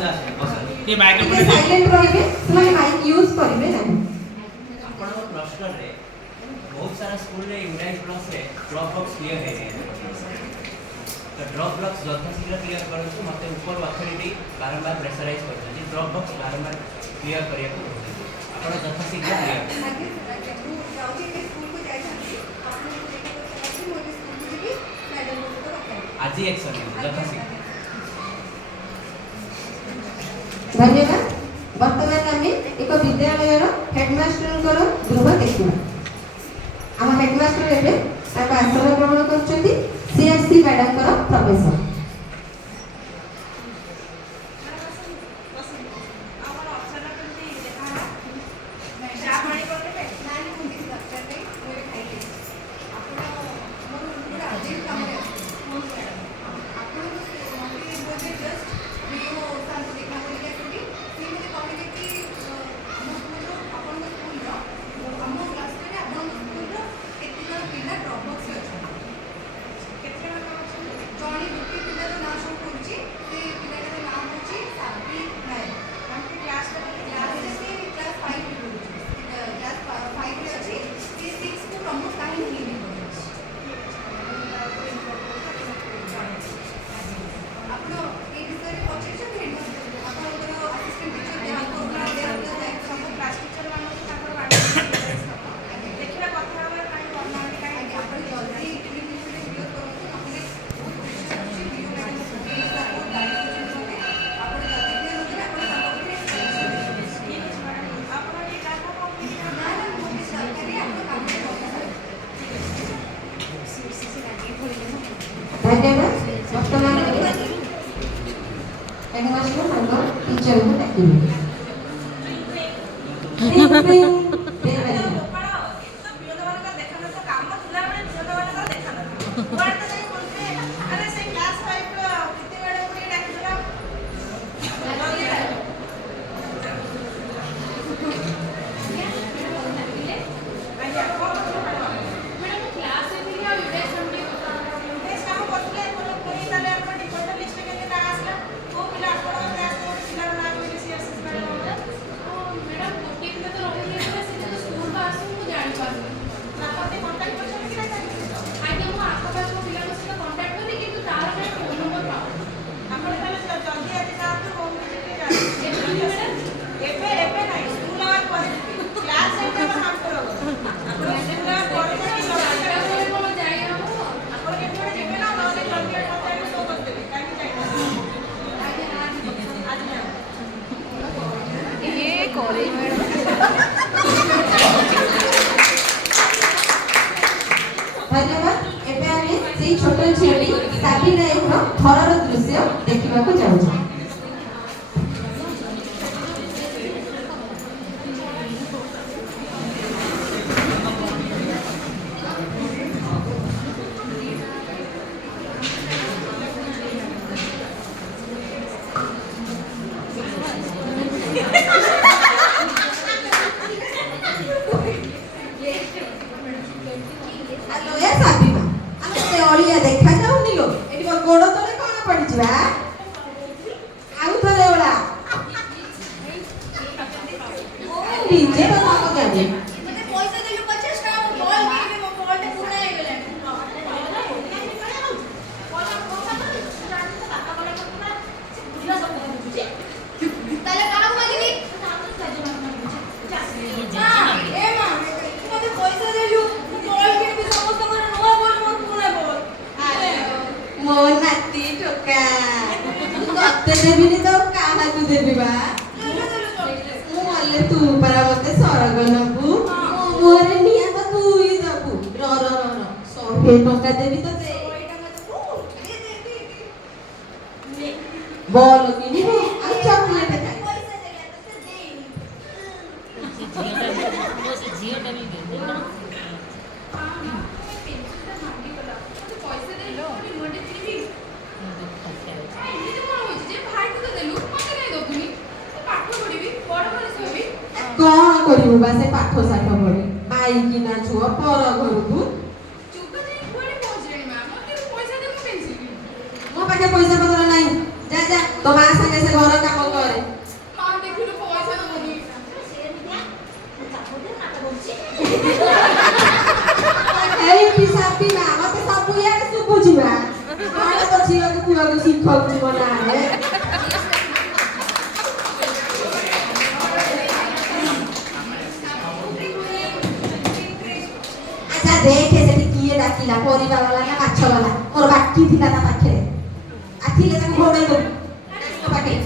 ये माइक पे साइलेंट रहिबे ସେମାନେ माइक यूज करिवे नाही। आपण प्रश्न रे बहुत सारा स्कूल रे यूनाइट प्लस रे ड्रॉप बॉक्स क्लियर है तो ड्रॉप बॉक्स जल्दी शीघ्र क्लियर करंतु मते ऊपर अथॉरिटी बारंबार प्रेशराइज करछन ड्रॉप बॉक्स बारंबार क्लियर करिया को आपण जल्दी शीघ्र क्लियर आगे जाउची के स्कूल को जाय छथि आपण को देखि को छथि मोर स्कूल को जेबी मैडम को बताइ आज ही एक्शन जल्दी शीघ्र। धन्यवाद। वर्तमान आम एक विद्यालय हेडमास्टर गृह देखा आम हेडमास्टर एवं आसन ग्रहण कर सीआरसी मैडम प्रवेश धन्यवाद। वर्तमान हेडमास्टर हम टीचर को डाकिबे धन्यवाद। एबे आमे से छोट झियोटी साबी नायक थरर दृश्य देखिबा को जाउछी। देखा जाऊनी लो एटी गोड़ तले कोन पड़ी जिबा आउ थरे ओला डीजे बता को जाने मते पैसा देलु 50 का बॉल गेमे मो बॉल टे पूरा हे गेले ताले काहा मागिनी ए मां मते पैसा देलु बॉल गेमे समस्त मन नवा बॉल मोर पूरा बॉल मो नाती टोका तते देबिनी तो काहा तू देबी बा मु मले तू परा मते सरग नबु मोरे निया तो तू ही दबु र र र 100 टका देबी तो दे 100 टका दे बॉल किनी आ चॉकलेट खाई पैसा देला तो देनी से झियोटा भी दे ना कौन करिबो बा से पाठ साठ पढे आई कि ना छुआ पर घर को चुप दे कोनी पहुंच रे मां मते पैसा दे मु पेंसिल मो पाखे पैसा पत्र नाही जा जा तो मां संगे से घर काम ସାପି ସାପି ନା ମତେ ସବୁ ଇଆଡେ ଶୁଭୁଛି ମା କଣ ତ ଝିଅକୁ ପୁଅକୁ ଶିଖଉଛି ମୋ ନାଁରେ ଆଚ୍ଛା ଦେଖେ ସେଠି କିଏ ଡାକିଲା ପରିବା ବାଲା ନା ମାଛ ବାଲା ମୋର ବାକି ଥିଲା ତା ପାଖରେ ଥିଲେ ତାକୁ ଘୋଡ଼େଇ ଦବୁ ମୋ ପାଖରେ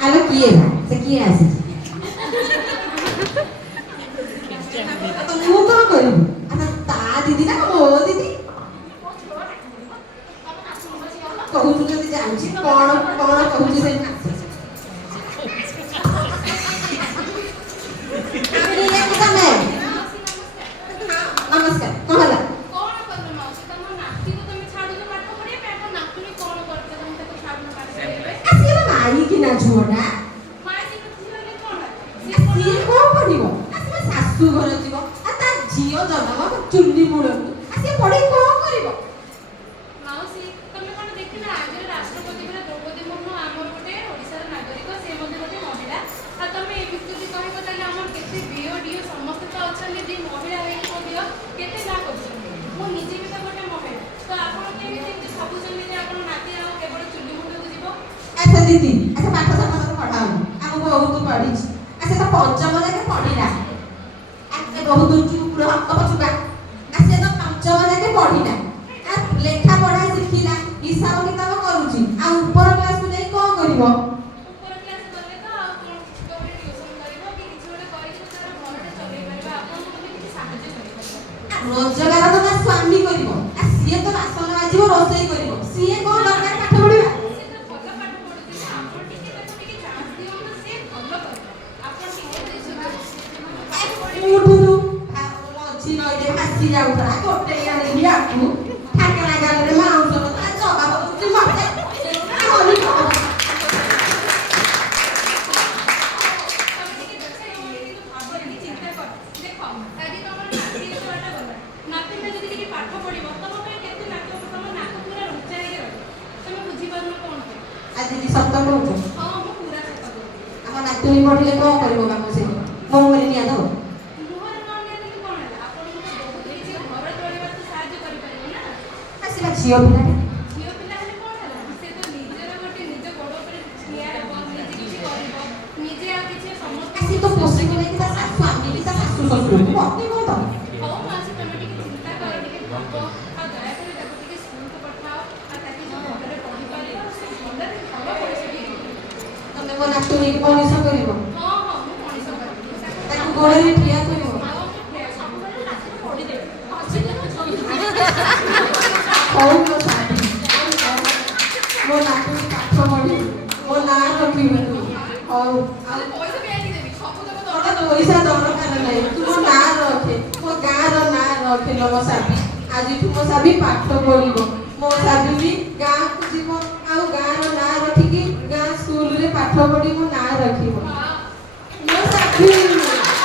आलो किए से किए आसी तो मु कौन करू आता ता दीदी ना मो दीदी कहू तू जदी जानछि कोन कोन कहू छी से ये कुछ मैं नमस्कार कोन हला कौन करलो माउसी तम नाती को तुम छाडू जो पाठ पढे पे को नातुनी कौन करते तुम तको छाडू पाठ पढे आसी ना माई की ना झोडा माई से झियो कौन ସିଏ କଣ କରିବ ଆସିବ ଶାଶୁ ଘର ଯିବ ଆଉ ତା ଝିଅ ଜନ୍ମ ଚୁଲି ମୂଳକୁ ସିଏ ପଢି କଣ କରିବ ମାଉସୀ ତମେ କଣ ଦେଖିନା ଆଜିର ରାଷ୍ଟ୍ରପତି ପରା ଦ୍ରୌପଦୀ ମୁର୍ମୁ ଆମର ଗୋଟେ ଓଡ଼ିଶାର ନାଗରିକ ସେ ମଧ୍ୟ ଗୋଟେ ମହିଳା ଆଉ ତମେ ଏମିତି ଯଦି କହିବ ତାହେଲେ ଆମର କେତେ ବିଓ ଡିଓ ସମସ୍ତେ ତ ଅଛନ୍ତି ଯେ ମହିଳା ହେଇକି ମଧ୍ୟ କେତେ ଯାହା କରୁଛନ୍ତି ମୁଁ ନିଜେ ବି ତ ଗୋଟେ ମହିଳା ତ ଆପଣ କେମିତି ଏମିତି ଭାବୁଛନ୍ତି ଯେ ଆପଣ ନାତି ଆଉ କେବଳ ଚୁଲି ମୁଣ୍ଡକୁ ଯିବ ଆଚ୍ଛା ଦିଦି ଆଚ୍ଛା ପାଠ ସାଠ ପଢାଉନି ଆମକୁ ବହୁତ ପଢିଛି ଆଚ୍ଛା ତ ପଞ୍ଚମ ଯାକେ ପଢିଲା ଆଚ୍ଛା ବହୁତ ଚୁପ ହକ ପଛୁକା ଆଚ୍ଛା ତ ପଞ୍ଚମ ଯାକେ ପଢିଲା ଲେଖା ପଢା ଶିଖିଲା ହିସାବ କିତାବ କରୁଛି ଆଉ ଉପର କ୍ଲାସକୁ ଯାଇ କଣ କରିବ ଉପର କ୍ଲାସ ଗଲେ ତ ଆଉ କଣ କିଛି ଗୋଟେ ଟ୍ୟୁସନ କରିବ କି କିଛି ଗୋଟେ କରିକି ତାର ଘରଟା ଚଲେଇ ପାରିବ ଆପଣଙ୍କୁ ତମେ କିଛି ସାହାଯ୍ୟ କରିପାରିବ ରୋଜଗାର ତ ତା ସ୍ୱାମୀ କରିବ ସିଏ ତ ବାସନ ମାଜିବ ରୋଷେଇ କରିବ ସିଏ କଣ ଦରକାର ପାଠ ପଢିବା ସେ ତ ଭଲ ପାଠ ପଢୁଛି ନା ଆପଣ ଟିକେ ତାକୁ ଟିକେ ଚାନ୍ସ ଦିଅନ୍ତୁ ସେ ଭଲ କରିବ ଆପଣ ଟିକେ ଉଠୁରୁ ମଝି ନଈରେ ଭାସି ଯାଉଥିଲା ଗୋଟେ ଆଣିକି ଆକୁ ଠାକରା ଗାଲରେ ମାଉଁସ ତା ଜବାବ ଦଉଛି ମତେ ଦିଦି ସତ କହୁଛୁ ଆମ ନାତୁଣୀ ପଢିଲେ କଣ କରିବ କାମ ସେ ମୋ ମୁହଁରେ ନିଆଁ ଦବ ଆସିବା ଝିଅ ପିଲାଟା ଆସି ତ ପୋଷିକି ନେଇକି ତା ସ୍ୱାମୀ ବି ତା ଶାଶୁ ଶ୍ୱଶୁରକୁ ମତେ କଣ ଦବ ତମେ ମୋ ନାତୁଣୀକୁ ମଣିଷ କରିବ ତାକୁ ଗୋଡ଼ରେ ଠିଆ କରିବ ହଉ ମୋ ସ୍ୱାମୀ ମୋ ନାତୁଣୀ ପାଠ ପଢିବ ମୋ ନାଁ ରଖିବ ହଉ ଆଉ ପଇସା ଦରକାର ନାହିଁ ତୁ ମୋ ନାଁ ରଖେ ମୋ ଗାଁର ନାଁ ରଖେ ମୋ ସ୍ୱାମୀ ଆଜିଠୁ ମୋ ସ୍ୱାମୀ ପାଠ ପଢିବ ମୋ ସ୍ୱାମୀ ବି ଗାଁକୁ ଯିବ ଆଉ ଗାଁର ନାଁ ରଖିକି ଗାଁ ସ୍କୁଲରେ ପାଠ ପଢି ମୋ ନାଁ ରଖିବ ମୋ ସ୍ୱାମୀ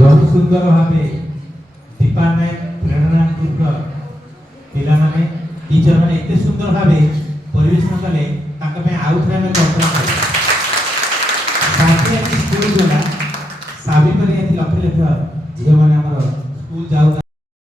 बहुत सुंदर भावे दीपा नायक प्रेरणा ग्रुप पिलाने टीचर मैंने एते सुंदर भावे परिवेशन कले ताका पे आउट रे में करता साथी स्कूल गला साबी पर ये लक्ष्य लक्ष्य झियो माने हमर